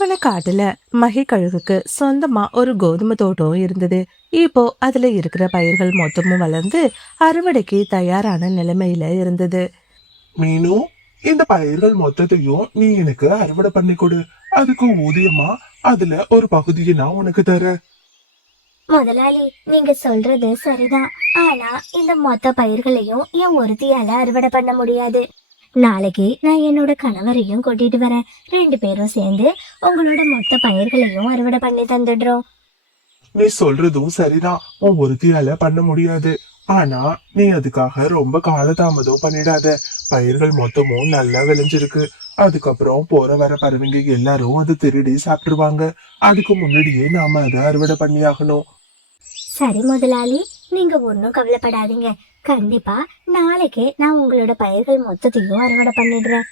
பாலைவன காட்டுல மகிக்கழுகுக்கு சொந்தமா ஒரு கோதுமை தோட்டம் இருந்தது. இப்போ அதுல இருக்கிற பயிர்கள் மொத்தமும் வளர்ந்து அறுவடைக்கு தயாரான நிலைமையில இருந்தது. மீனு, இந்த பயிர்கள் மொத்தத்தையும் நீ எனக்கு அறுவடை பண்ணி கொடு. அதுக்கு ஊதியமா அதுல ஒரு பகுதியை நான் உனக்கு தரேன். முதலாளி, நீங்க சொல்றது சரிதான். ஆனா இந்த மொத்த பயிர்களையும் என் ஒருத்தியால அறுவடை பண்ண முடியாது. நாளைக்கு நான் என்னோட கணவரையும் கூட்டிட்டு வரேன். 2 பேரும் சேர்ந்து உங்களோட மொத்த பயிர்களையும் அறுவடை பண்ணி தந்துடுறோம். நீ சொல்றதும் சரிதான், உன் ஒருத்தியால பண்ண முடியாது. ஆனா நீ அதுக்காக ரொம்ப காலதாமதம் பண்ணிடாத. பயிர்கள் மொத்தமும் நல்லா விளைஞ்சிருக்கு. அதுக்கப்புறம் போற வர பறவைங்க எல்லாரும் அதை திருடி சாப்பிட்டுருவாங்க. அதுக்கு முன்னாடியே நாம அதை அறுவடை பண்ணி ஆகணும். சரி முதலாளி, நீங்க ஒன்னும் கவலைப்படாதீங்க. கண்டிப்பா நாளைக்கே நான் உங்களோட பயிர்கள் மொத்தத்தையும் அறுவடை பண்ணிடுறேன்.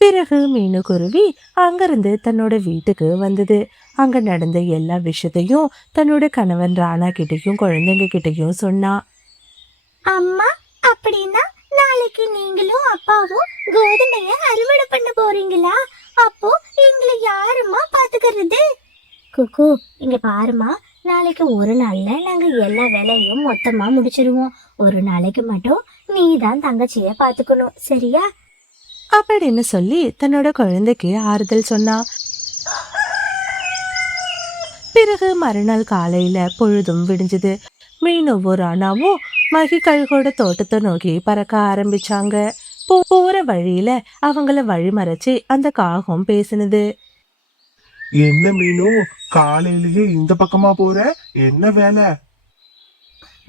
பிறகு மீனுக்குருவி அங்கிருந்து தன்னோட வீட்டுக்கு வந்தது. அங்க நடந்த எல்லா விஷயத்தையும் தன்னோட கணவன் ராணா கிட்டயும் குழந்தைங்க கிட்டயும் சொன்னா. அம்மா, அப்படின்னா நாளைக்கு நீங்களும் அப்பாவும் கோதுமைய அறுவடை பண்ண போறீங்களா? அப்போ எங்களை யாருமா பாத்துக்கிறது? குக்கு, இங்க பாருமா, நாளைக்கு ஒரு நாள்ல நாங்க எல்லா வேலையும் மொத்தமா முடிச்சிருவோம். ஒரு நாளைக்கு மட்டும் நீ தான் தங்கச்சிய பாத்துக்கணும், சரியா? அப்படின்னு சொல்லி தன்னோட குழந்தைக்கு ஆறுதல் சொன்னா. பிறகு மறுநாள் காலையில பொழுதும் விடிஞ்சது. மீனுவும் ராணாவும் மகிக்கழுகோட தோட்டத்தை நோக்கி பறக்க ஆரம்பிச்சாங்க. போற வழியில அவங்கள வழிமறைச்சு அந்த காகம் பேசினது. என்ன மீனு, காலையிலேயே இந்த பக்கமா போற? என்ன வேலை?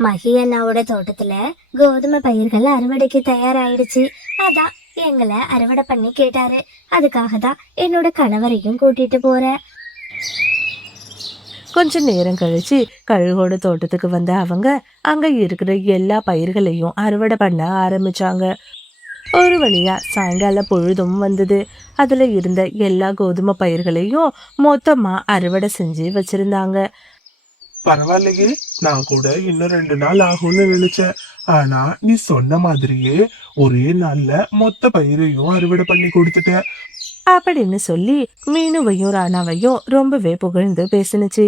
மகி அண்ணாவோட தோட்டத்துல கோதுமை பயிர்கள் அறுவடைக்கு தயாராயிடுச்சு. அதான் எங்களை அறுவடை பண்ணி கேட்டாரு. அதுக்காக தான் என்னோட கணவரையும் கூட்டிட்டு போறேன். கொஞ்ச நேரம் கழிச்சு கழுகோட தோட்டத்துக்கு வந்த அவங்க அங்க இருக்கிற எல்லா பயிர்களையும் அறுவடை பண்ண ஆரம்பிச்சாங்க. ஒரு வழியா சாயங்கால பொழுதும் வந்தது. அதுல இருந்த எல்லா கோதுமை பயிர்களையும் மொத்தமா அறுவடை செஞ்சு வச்சிருந்தாங்க. பரவாயில்லையே, நான் கூட இன்னும் 2 நாள் ஆகும்னு நினைச்சேன். ஆனா நீ சொன்ன மாதிரியே ஒரே நாள்ல மொத்த பயிரையும் அறுவடை பண்ணி கொடுத்துட்ட. அப்படின்னு சொல்லி மீனுவையும் ராணாவையும் ரொம்பவே புகழ்ந்து பேசினுச்சு.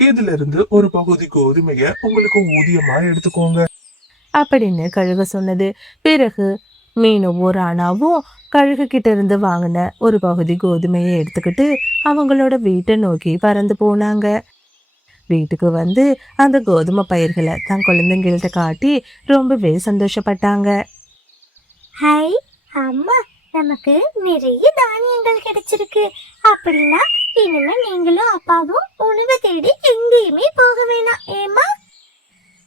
இதுல இருந்து ஒரு பகுதி கோதுமைய உங்களுக்கு ஊதியமா எடுத்துக்கோங்க. அப்படின்னு கழுகு சொன்னது. பிறகு மீனுவும் ராணாவும் கழுகு கிட்ட இருந்து வாங்கின ஒரு பகுதி கோதுமையை எடுத்துக்கிட்டு அவங்களோட வீட்டை நோக்கி பறந்து போனாங்க. வீட்டுக்கு வந்து அந்த கோதுமை பயிர்களை தன் குழந்தைங்கள்ட்ட காட்டி ரொம்பவே சந்தோஷப்பட்டாங்க. ஹாய் அம்மா, நமக்கு நிறைய தானியங்கள் கிடைச்சிருக்கு. அப்படின்னா இனிமே நீங்களும் அப்பாவும் உணவு தேடி எங்கேயுமே போக வேணாம், ஏமா?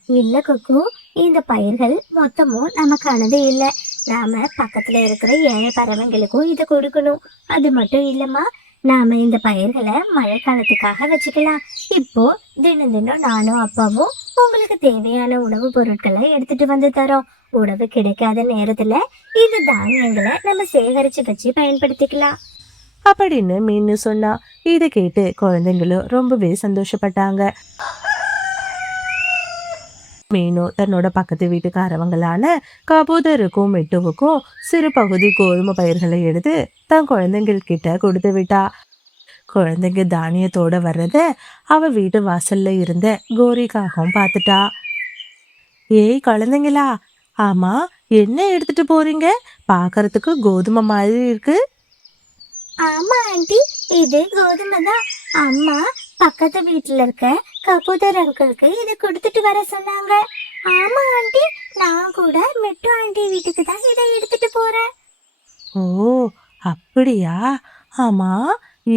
இல்ல குக்கு, இந்த பயிர்கள் மொத்தமும் நமக்கானது இல்ல. நாம பக்கத்துல இருக்கிற ஏழை பறவைங்களுக்கும் இதை கொடுக்கணும். அது மட்டும் இல்லம்மா, நாம இந்த பயிர்களை மழை காலத்துக்காக வச்சுக்கலாம். இப்போ தினம் தினம் நானும் அப்பாவும் உங்களுக்கு தேவையான உணவுப் பொருட்களை எடுத்துட்டு வந்து தரோம். உணவு கிடைக்காத நேரத்துல இந்த தானியங்களை நம்ம சேகரிச்சு வச்சு பயன்படுத்திக்கலாம் அப்படின்னு மீனு சொன்னா. இதை கேட்டு குழந்தைங்களும் ரொம்பவே சந்தோஷப்பட்டாங்க. மீனு தன்னோட பக்கத்து வீட்டுக்காரவங்களான கபூதருக்கும் மெட்டுவுக்கும் சிறு பகுதி கோதுமை பயிர்களை எடுத்து தன் குழந்தைங்கள் கிட்ட கொடுத்து விட்டா. குழந்தைங்க தானியத்தோட வர்றத அவ வீட்டு வாசல்ல இருந்த கோரிக்காகவும் பார்த்துட்டா. ஏய் குழந்தைங்களா, ஆமா, என்ன எடுத்துட்டு போறீங்க? பாக்குறதுக்கு கோதுமை மாதிரி இருக்கு. ஆமா ஆண்டி, இது கோதுமை தான். அம்மா பக்கத்து வீட்டுல இருக்க கபூதர் அங்கிளுக்கு இதை கொடுத்துட்டு வர சொன்னாங்க. ஆமா ஆண்டி, நான் கூட மெட்டு ஆண்டி வீட்டுக்கு தான் இதை எடுத்துட்டு போறேன். ஓ, அப்படியா? ஆமா,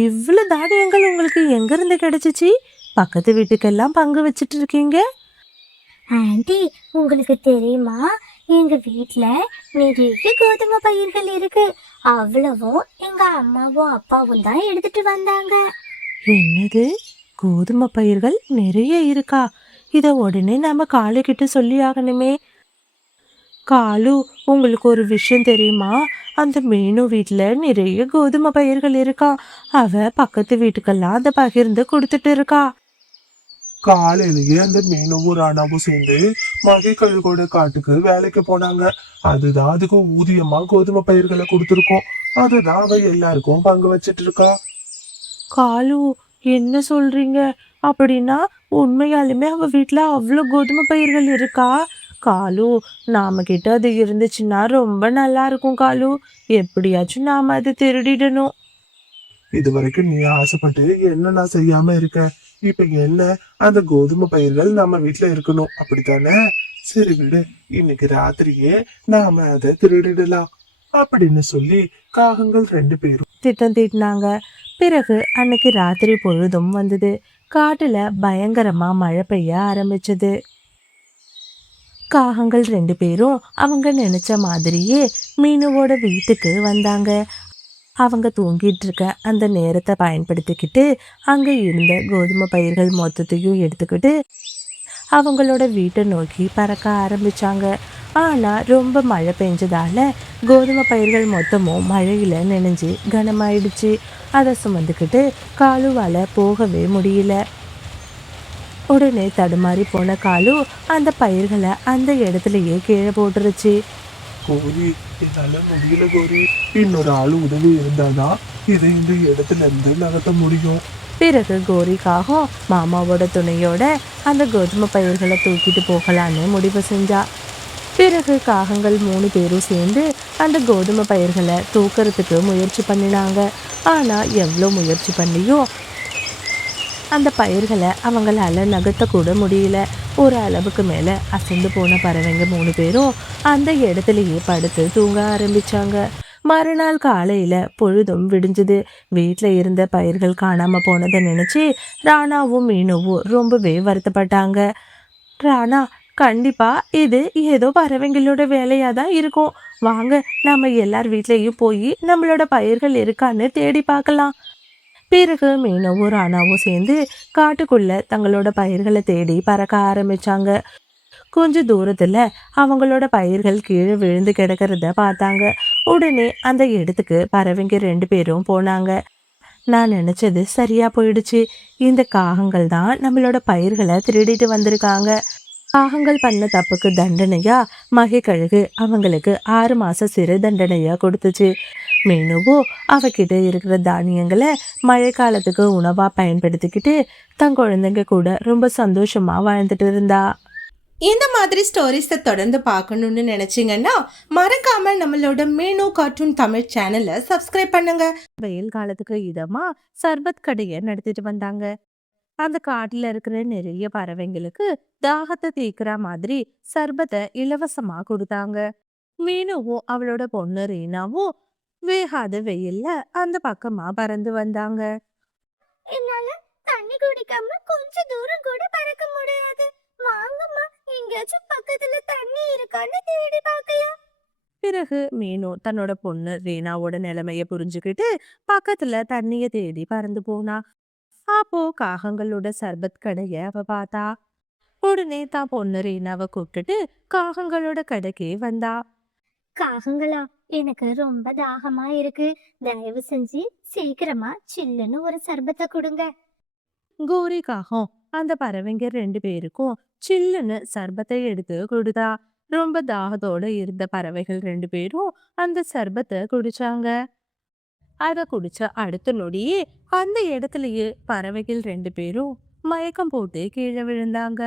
இவ்வளவு தானியங்கள் உங்களுக்கு எங்க இருந்து கிடைச்சிச்சு? பக்கத்து வீட்டுக்கெல்லாம் பங்கு வச்சிட்டு இருக்கீங்க. ஆண்டி, உங்களுக்கு தெரியுமா, எங்க வீட்டுல நிறைய கோதுமை பயிர்கள் இருக்கு. அவ்வளவும் எங்க அம்மாவும் அப்பாவும் தான் எடுத்துட்டு வந்தாங்க. என்னது, கோதுமை பயிர்கள் நிறைய இருக்கா? இத உடனே நாம காலு கிட்ட சொல்லி ஆகணுமே. காலு, உங்களுக்கு ஒரு விஷயம் தெரியுமா? அந்த மீனு வீட்டுல நிறைய கோதுமை பயிர்கள் இருக்கா. அவ பக்கத்து வீட்டுக்கெல்லாம் அதை பகிர்ந்து கொடுத்துட்டு இருக்கா. காலையிலேயே அந்த மீனவும் ராணாவும் சேர்ந்து மகிக்கழுகோட காட்டுக்கு வேலைக்கு போனாங்க. அதுதான் அதுக்கு ஊதியமா கோதுமை பயிர்களை கொடுத்துருக்கோம். அதுதான் அவ எல்லாருக்கும் பங்கு வச்சிட்டு இருக்கா. காலு, என்ன சொல்றீங்க? அப்படின்னா உண்மையாலுமே அவ வீட்ல அவ்ளோ கோதுமை பயிர்கள் இருக்கா? காலு, நாம கிட்ட அது இருந்துச்சுன்னா ரொம்ப நல்லா இருக்கும் காலு. எப்படியாச்சும் நாம அதை திருடிடணும். இது வரைக்கும் நீ ஆசைப்பட்டு என்ன நான் செய்யாம இருக்க? இப்ப என்ன, அந்த கோதுமை பயிர்கள் நம்ம வீட்ல இருக்கணும் அப்படித்தானே? சரி விடு, இன்னைக்கு ராத்திரியே நாம அதை திருடிடலாம் அப்படின்னு சொல்லி காகங்கள் ரெண்டு பேரும் திட்டம் தீட்டினாங்க. பிறகு அன்னைக்கு ராத்திரி பொழுதும் வந்தது. காட்டுல பயங்கரமா மழை பெய்ய ஆரம்பிச்சது. காகங்கள் ரெண்டு பேரும் அவங்க நினைச்ச மாதிரியே மீனுவோட வீட்டுக்கு வந்தாங்க. அவங்க தூங்கிட்டு இருக்க அந்த நேரத்தை பயன்படுத்திக்கிட்டு அங்க இருந்த கோதுமை பயிர்கள் மொத்தத்தையும் எடுத்துக்கிட்டு அவங்களோட வீட்டை நோக்கி பறக்க ஆரம்பிச்சாங்க. ஆனா ரொம்ப மழை பெஞ்சதால கோதுமை பயிர்கள் மொத்தமும் மழையில நனைஞ்சு கனமாயிடுச்சு. அதை சுமந்துக்கிட்டு காலுவால போகவே முடியல. உடனே தடுமாறி போன காலு அந்த பயிர்களை அந்த இடத்துலயே கீழே போட்டுருச்சு. கோரி, என்னால முடியல கோரி, இன்னொரு ஆளு உதவி இருந்தாதான் இதை இந்த இடத்துல இருந்து நகர்த்த முடியும். பிறகு கோரிக்காகவும் மாமாவோட துணையோட அந்த கோதுமை பயிர்களை தூக்கிட்டு போகலான்னு முடிவு செஞ்சா. பிறகு காகங்கள் 3 பேரும் சேர்ந்து அந்த கோதுமை பயிர்களை தூக்கறதுக்கு முயற்சி பண்ணினாங்க. ஆனா எவ்வளோ முயற்சி பண்ணியும் அந்த பயிர்களை அவங்களால நகர்த்த கூட முடியல. ஒரு அளவுக்கு மேல அசந்து போன பறவைங்க 3 பேரும் அந்த இடத்துலயே படுத்து தூங்க ஆரம்பிச்சாங்க. மறுநாள் காலையில பொழுதும் விடிஞ்சது. வீட்ல இருந்த பயிர்கள் காணாம போனதை நினைச்சு ராணாவும் மீனுவும் ரொம்பவே வருத்தப்பட்டாங்க. ராணா, கண்டிப்பா இது ஏதோ பறவைங்களோட வேலையா தான் இருக்கும். வாங்க, நம்ம எல்லார் வீட்லயும் போய் நம்மளோட பயிர்கள் இருக்கான்னு தேடி பார்க்கலாம். பிறகு மீனவும் ராணாவும் சேர்ந்து காட்டுக்குள்ள தங்களோட பயிர்களை தேடி பறக்க ஆரம்பிச்சாங்க. கொஞ்ச தூரத்துல அவங்களோட பயிர்கள் கீழே விழுந்து கிடக்கிறத பார்த்தாங்க. உடனே அந்த இடத்துக்கு பறவைங்க 2 பேரும் போனாங்க. நான் நினைச்சது சரியா போயிடுச்சு. இந்த காகங்கள் தான் நம்மளோட பயிர்களை திருடிட்டு வந்திருக்காங்க. காகங்கள் பண்ண தப்புக்கு தண்டனையா மகைக்கழுகு அவங்களுக்கு 6 மாச சிறை தண்டனையா கொடுத்துச்சு. மீனுவோ அவகிட்ட இருக்கிற தானியங்களை மழைக்காலத்துக்கு உணவா பயன்படுத்திக்கிட்டு தன் குழந்தைங்க கூட ரொம்ப சந்தோஷமா வாழ்ந்துட்டு இருந்தா. இந்த மாதிரி ஸ்டோரிஸை தொடர்ந்து பார்க்கணுன்னு நினைச்சீங்கன்னா மறக்காம நம்மளோட மீனு கார்ட்டூன் தமிழ் சேனலை சப்ஸ்கிரைப் பண்ணுங்க. வெயில் காலத்துக்கு இதமா சர்பத் கடையை நடத்திட்டு வந்தாங்க. அந்த காட்டுல இருக்கிற நிறைய பறவைங்களுக்கு தாகத்தை தீர்க்கிற மாதிரி சர்பத்தை இலவசமா கொடுத்தாங்க. மீனுவும் அவளோட பொண்ணு ரீனாவும் வேகாத வெயில்ல அந்த பக்கமா பறந்து வந்தாங்க. என்னால தண்ணி குடிக்காம கொஞ்ச தூரம் கூட பறக்க முடியாது. வாங்கம்மா, எங்கேயாச்சும் பக்கத்துல தண்ணி இருக்கான்னு தேடி பார்க்கலாம். பிறகு மீனு தன்னோட பொண்ணு ரீனாவோட நிலைமைய புரிஞ்சுக்கிட்டு பக்கத்துல தண்ணிய தேடி பறந்து போனா. அப்போ காகங்களோட சர்பத் கடைய அவ பார்த்தா. உடனே தான் பொண்ணு ரீனாவை கூப்பிட்டுட்டு காகங்களோட கடைக்கு வந்தா. காகங்களா, எனக்கு ரொம்ப தாகமா இருக்கு. தயவு செஞ்சு சீக்கிரமா சில்லுன்னு ஒரு சர்பத்தை கொடுங்க. கோரி காகம் அந்த பறவைங்க 2 பேருக்கும் சில்லுன்னு சர்பத்தை எடுத்து கொடுத்தா. ரொம்ப தாகத்தோட இருந்த பறவைகள் 2 பேரும் அந்த சர்பத்தை குடிச்சாங்க. அத குடிச்ச அடுத்த நொடியே அந்த இடத்துலயே பறவைகள் 2 பேரும் மயக்கம் போட்டு கீழே விழுந்தாங்க.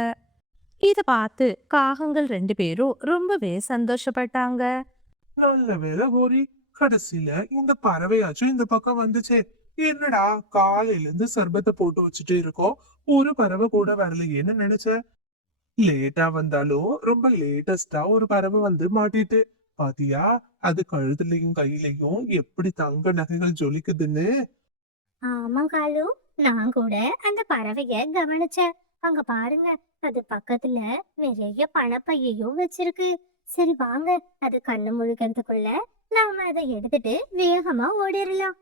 இத பார்த்து காகங்கள் 2 பேரும் ரொம்பவே சந்தோஷப்பட்டாங்க. நல்ல வேளை கோரி, கடைசியில இந்த பறவையாச்சும் இந்த பக்கம் வந்துச்சே. என்னடா காலையில இருந்து சர்பத்தை போட்டு வச்சுட்டு இருக்கோம், ஒரு பறவை கூட வரலையேன்னு நினைச்சேன். லேட்டா வந்தாலும் ரொம்ப லேட்டஸ்டா ஒரு பறவை வந்து மாட்டிட்டு பாத்தியா, அது கழுத்துலயும் கையிலயும் எப்படி தங்க நகைகள் ஜொலிக்குதுன்னு. ஆமா காலு, நான் கூட அந்த பறவைய கவனிச்சேன். அங்க பாருங்க, அது பக்கத்துல நிறைய பணப்பையையும் வச்சிருக்கு. சரி வாங்க, அது கண்ணு முழுக்கிறதுக்குள்ள நாம அதை எடுத்துட்டு வேகமா ஓடிடலாம்.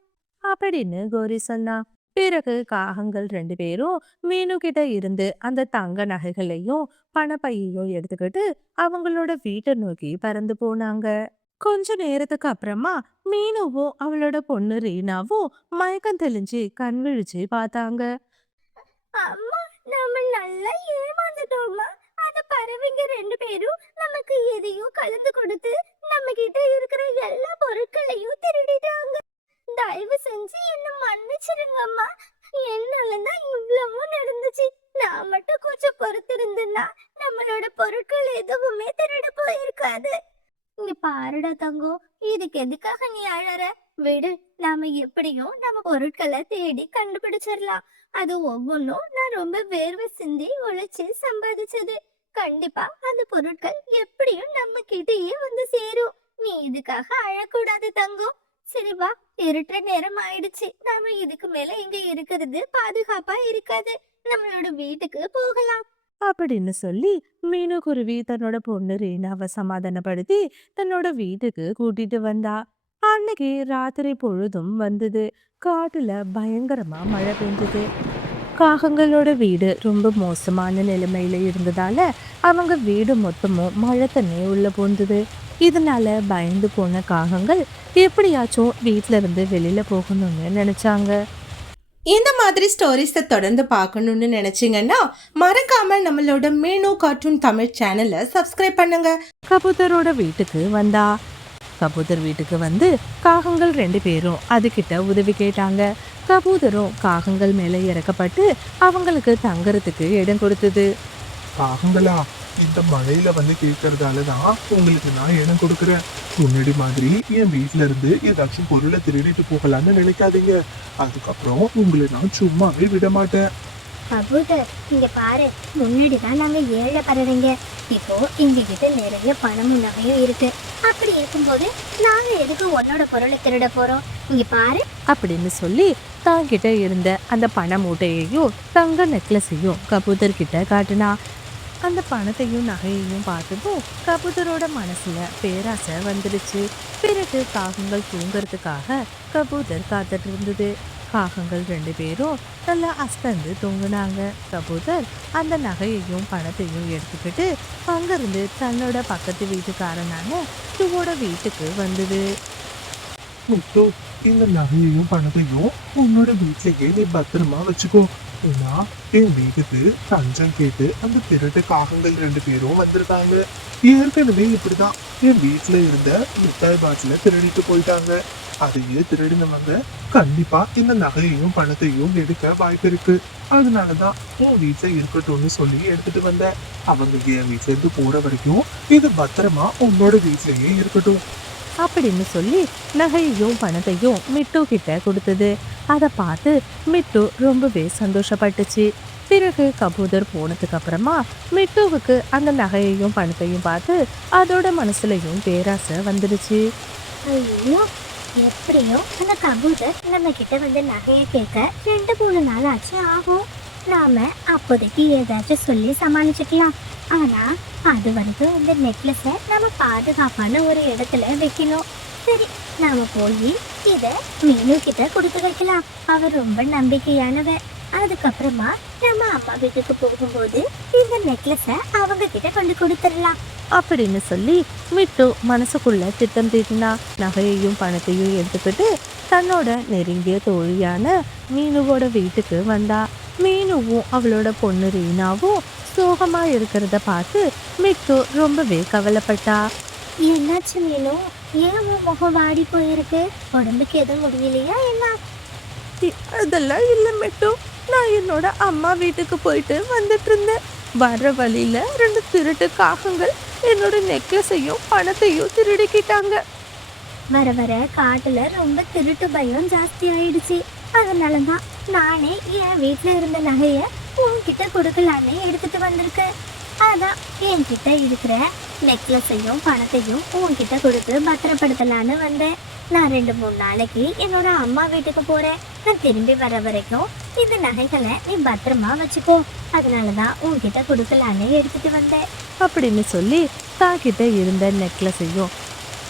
அப்படின்னு கோரி சொன்னா. பிறகு காகங்கள் 2 பேரும் மீனு கிட்ட இருந்து அந்த தங்க நகைகளையும் பணப்பையையும் எடுத்துக்கிட்டு அவங்களோட வீட்டை நோக்கி பறந்து போனாங்க. கொஞ்ச நேரத்துக்கு அப்புறமா மீனுவும் அவளோட பொண்ணு ரீனாவும் மயக்கம் தெளிஞ்சு கண் விழிச்சு பார்த்தாங்க. அம்மா, நாம நல்லா ஏமாந்துட்டோம்மா. அந்த பறவைங்க 2 பேரும் நமக்கு எதையும் கலந்து கொடுத்து நம்ம கிட்ட இருக்கிற எல்லா பொருட்களையும் திருடிட்டாங்க. தயவு செஞ்சு என்ன மன்னிச்சிருங்கம்மா. பொருட்கள் எதுவுமே திருடு போயிருக்காது. இங்க பாருடா தங்கம், இதுக்கு எதுக்காக நீ அழற? விடு, நாம எப்படியும் நம்ம பொருட்களை தேடி கண்டுபிடிச்சிடலாம். அது ஒவ்வொன்றும் நான் ரொம்ப வேர்வை சிந்தி உழைச்சு சம்பாதிச்சது. கண்டிப்பா அந்த பொருட்கள் எப்படியும் நம்ம கிட்டயே வந்து சேரும். நீ இதுக்காக அழக்கூடாது தங்கம். சரி வா, இருட்டுற நேரம் ஆயிடுச்சு. நாம இதுக்கு மேல இங்க இருக்கிறது பாதுகாப்பா இருக்காது. நம்மளோட வீட்டுக்கு போகலாம். அப்படின்னு சொல்லி மீனுக்குருவி தன்னோட பொண்ணு ரீனாவை சமாதானப்படுத்தி தன்னோட வீட்டுக்கு கூட்டிட்டு வந்தா. அன்னைக்கு ராத்திரி பொழுதும் வந்தது. காட்டுல பயங்கரமா மழை பெஞ்சது. காகங்களோட வீடு ரொம்ப மோசமான நிலைமையில இருந்ததால அவங்க வீடு மொத்தமும் மழை தண்ணி உள்ள போந்தது. இதனால பயந்து போன காகங்கள் எப்படியாச்சும் வீட்ல இருந்து வெளியில போகணும்னு நினைச்சாங்க. இந்த மாதிரி ஸ்டோரிஸை தொடர்ந்து பார்க்கணுன்னு நினைச்சீங்கன்னா மறக்காம நம்மளோட மீனு கார்ட்டூன் தமிழ் சேனலை சப்ஸ்கிரைப் பண்ணுங்க. கபூதரோட வீட்டுக்கு வந்தா. கபூதர் வீட்டுக்கு வந்து காகங்கள் 2 பேரும் அதுகிட்ட உதவி கேட்டாங்க. கபூதரும் காகங்கள் மேல இறக்கப்பட்டு அவங்களுக்கு தங்கறதுக்கு இடம் கொடுத்தது. காகங்களா, இந்த மழையில வந்து கேட்கறதாலதான் உங்களுக்கு நான் இடம் கொடுக்குறேன். முன்னாடி மாதிரி என் வீட்ல இருந்து ஏதாச்சும் பொருளை திருடிட்டு போகலான்னு நினைக்காதீங்க. அதுக்கப்புறம் உங்களை நான் சும்மாவே விட மாட்டேன். கபூதர், இங்க பாரு, முன்னாடிதான் நாங்க ஏழை பறவைங்க. இப்போ எங்க கிட்ட நிறைய பணமும் நகையும் இருக்கு. அப்படி இருக்கும்போது நாங்க எதுக்கு உன்னோட பொருளை திருட போறோம்? இங்க பாரு அப்படின்னு சொல்லி தாங்கிட்ட இருந்த அந்த பண மூட்டையையும் தங்க நெக்லஸையும் கபூதர் கிட்ட காட்டினா. அந்த பணத்தையும் நகையையும் பார்த்ததும் கபூதரோட மனசுல பேராசை வந்துடுச்சு. பிறகு காகங்கள் தூங்குறதுக்காக கபூதர் காத்துட்டு இருந்தது. காகங்கள் 2 பேரும் நல்லா அசந்து தூங்குனாங்க. கபூதர் அந்த நகையையும் பணத்தையும் எடுத்துக்கிட்டு அங்கிருந்து தன்னோட பக்கத்து வீட்டுக்காரனான டூவோட வீட்டுக்கு வந்தது. முத்து, இந்த நகையையும் பணத்தையும் உன்னோட வீட்லயே நீ பத்திரமா வச்சுக்கோ. ஏன்னா என் வீட்டுக்கு தஞ்சம் கேட்டு அந்த திருட்டு காகங்கள் 2 பேரும் வந்திருக்காங்க. ஏற்கனவே இப்படிதான் என் வீட்டுல இருந்த மிட்டாய் பாட்டில திருடிட்டு போயிட்டாங்க. அதையே திருடினவங்க கண்டிப்பா இந்த நகையையும் பணத்தையும் எடுக்க வாய்ப்பு இருக்கு. அதனாலதான் உன் வீட்டுல இருக்கட்டும்னு சொல்லி எடுத்துட்டு வந்தேன். அவங்க என் வீட்டுல இருந்து போற வரைக்கும் இது பத்திரமா உன்னோட வீட்லயே இருக்கட்டும் அப்படின்னு சொல்லி நகையையும் பணத்தையும் மிட்டு கிட்ட கொடுத்தது. அதை பார்த்து மிட்டு ரொம்பவே சந்தோஷப்பட்டுச்சு. பிறகு கபூதர் போனதுக்கு அப்புறமா மிட்டுவுக்கு அந்த நகையையும் பணத்தையும் பார்த்து அதோட மனசுலயும் பேராசை வந்துடுச்சு. ஐயோ, எப்படியோ அந்த கபூதர் நம்ம கிட்ட வந்து நகையை கேட்க 2-3 நாள் ஆச்சு ஆகும். நாம அப்போதைக்கு ஏதாச்சும் சொல்லி சமாளிச்சுக்கலாம். ஆனா அது வரைக்கும் இந்த நெக்லஸை நம்ம பாதுகாப்பான ஒரு இடத்துல வைக்கணும். சரி, நாம போய் இத மீனு கிட்ட கொடுத்து வைக்கலாம். அவர் ரொம்ப நம்பிக்கையானவ. அதுக்கப்புறமா நம்ம அம்மா வீட்டுக்கு போகும்போது இந்த நெக்லஸை அவங்க கிட்ட கொண்டு கொடுத்துடலாம். அப்படின்னு சொல்லி மிட்டு மனசுக்குள்ள திட்டம் தீட்டினா. நகையையும் பணத்தையும் எடுத்துக்கிட்டு தன்னோட நெருங்கிய தோழியான மீனுவோட வீட்டுக்கு வந்தா. மீனுவும் அவளோட பொண்ணு ரீனாவும் சோகமா இருக்கிறத பார்த்து மிட்டு ரொம்பவே கவலைப்பட்டா. என்னாச்சு மீனு? ஏன் உன் முகம் வாடி போயிருக்கு? உடம்புக்கு எதுவும் முடியலையா என்ன? அதெல்லாம் இல்லை மிட்டு, நான் என்னோட அம்மா வீட்டுக்கு போயிட்டு வந்துட்டு இருந்தேன். வர்ற வழியில 2 திருட்டு காகங்கள் என்னோட நெக்லஸையும் பணத்தையும் திருடிக்கிட்டாங்க. வர வர காட்டுல ரொம்ப திருட்டு பயம் ஜாஸ்தி ஆயிடுச்சு. அதனாலதான் நானே என் வீட்டுல இருந்த நகைய உன்கிட்ட கொடுக்கலான்னு எடுத்துட்டு வந்திருக்கேன். அதான் என்கிட்ட இருக்கிற நெக்லஸையும் பணத்தையும் உன்கிட்ட கொடுத்து பத்திரப்படுத்தலான்னு வந்தேன். நான் 2-3 நாளைக்கு என்னோட அம்மா வீட்டுக்கு போறேன். நான் திரும்பி வர வரைக்கும் இந்த நகைகளை நீ பத்திரமா வச்சுக்கோ. அதனாலதான் உன்கிட்ட கொடுக்கலான்னு எடுத்துட்டு வந்தேன். அப்படின்னு சொல்லி தாக்கிட்ட இருந்த நெக்லஸையும்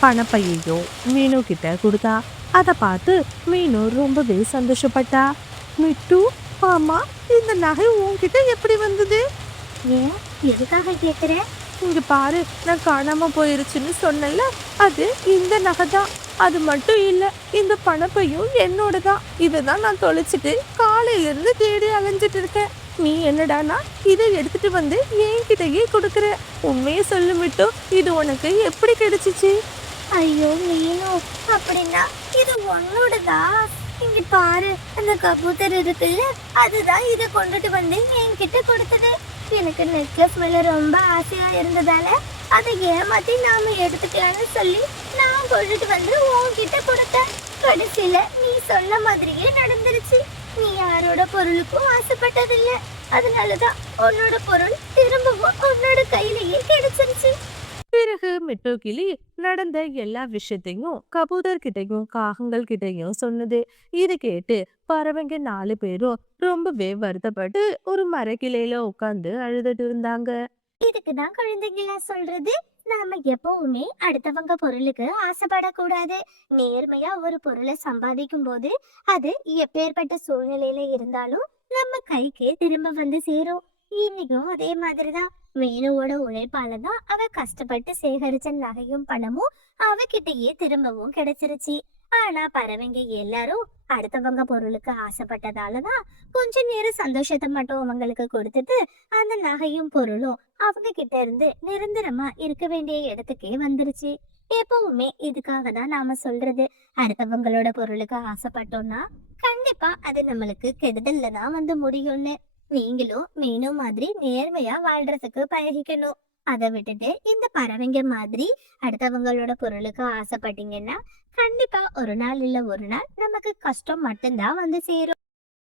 பணப்பையையும் மீனு கிட்ட கொடுத்தா. அதை பார்த்து மீனு ரொம்பவே சந்தோஷப்பட்டா. மிட்டு, ஆமா, இந்த நகை உன்கிட்ட எப்படி வந்தது? ஏன், எதுக்காக கேக்குற? இங்க பாரு, நான் காணாம போயிருச்சுன்னு சொன்னல, அது இந்த நகை தான். அது மட்டும் இல்ல, இந்த பணப்பையும் என்னோட தான். இதை தான் நான் தொலைச்சிட்டு காலையில இருந்து தேடி அலைஞ்சிட்டு இருக்கேன். நீ என்னடானா இதை எடுத்துட்டு வந்து என்கிட்டயே கொடுக்குற. உண்மையை சொல்லு மிட்டு, இது உனக்கு எப்படி கிடைச்சிச்சு? ஐயோ மீனு, அப்படின்னா இது உன்னோடதா? இங்க பாரு, அந்த கபூத்தர் இருக்குல்ல, அதுதான் இதை கொண்டுட்டு வந்து என்கிட்ட கொடுத்தது. எனக்கு நெக்லஸ் மேல ரொம்ப ஆசையா இருந்ததால அதை ஏமாத்தி நாம எடுத்துக்கலாம்னு சொல்லி நான் கொண்டுட்டு வந்து உன்கிட்ட கொடுத்தேன். கடைசியில நீ சொன்ன மாதிரியே நடந்துருச்சு. நீ யாரோட பொருளுக்கும் ஆசைப்பட்டதில்ல, அதனாலதான் உன்னோட பொருள் திரும்பவும் உன்னோட கையிலேயே கிடைச்சிருச்சு. பிறகு மிட்டு கிளி நடந்த எல்லா விஷயத்தையும் கபூதர் கிட்டையும் காகங்கள் கிட்டையும் சொன்னது. இது கேட்டு பறவைங்க 4 பேரும் ரொம்பவே வருத்தப்பட்டு ஒரு மரக்கிளையில உட்காந்து அழுதுட்டு இருந்தாங்க. இதுக்குதான் குழந்தைங்களா சொல்றது, நாம எப்பவுமே அடுத்தவங்க பொருளுக்கு ஆசைப்படக்கூடாது. நேர்மையா ஒரு பொருளை சம்பாதிக்கும் போது அது எப்பேற்பட்ட சூழ்நிலையில இருந்தாலும் நம்ம கைக்கு திரும்ப வந்து சேரும். இன்னைக்கும் அதே மாதிரிதான். வேணுவோட உழைப்பால தான் அவ கஷ்டப்பட்டு சேகரிச்ச நகையும் பணமும் அவகிட்டயே திரும்பவும் கிடைச்சிருச்சு. ஆனா பறவைங்க எல்லாரும் அடுத்தவங்க பொருளுக்கு ஆசைப்பட்டதாலதான் கொஞ்ச நேரம் சந்தோஷத்தை மட்டும் அவங்களுக்கு கொடுத்துட்டு அந்த நகையும் பொருளும் அவங்க கிட்ட இருந்து நிரந்தரமா இருக்க வேண்டிய இடத்துக்கே வந்துருச்சு. எப்பவுமே இதுக்காக தான் நாம சொல்றது, அடுத்தவங்களோட பொருளுக்கு ஆசைப்பட்டோம்னா கண்டிப்பா அது நம்மளுக்கு கெடுதல்ல தான் வந்து முடியும்னு. நீங்களும் மீனும் மாதிரி நேர்மையா வாழ்றதுக்கு பழகிக்கணும். அதை விட்டுட்டு இந்த பறவைங்க மாதிரி அடுத்தவங்களோட பொருளுக்கு ஆசைப்பட்டீங்கன்னா கண்டிப்பா ஒரு நாள் இல்ல ஒரு நாள் நமக்கு கஷ்டம் மட்டும்தான் வந்து சேரும்.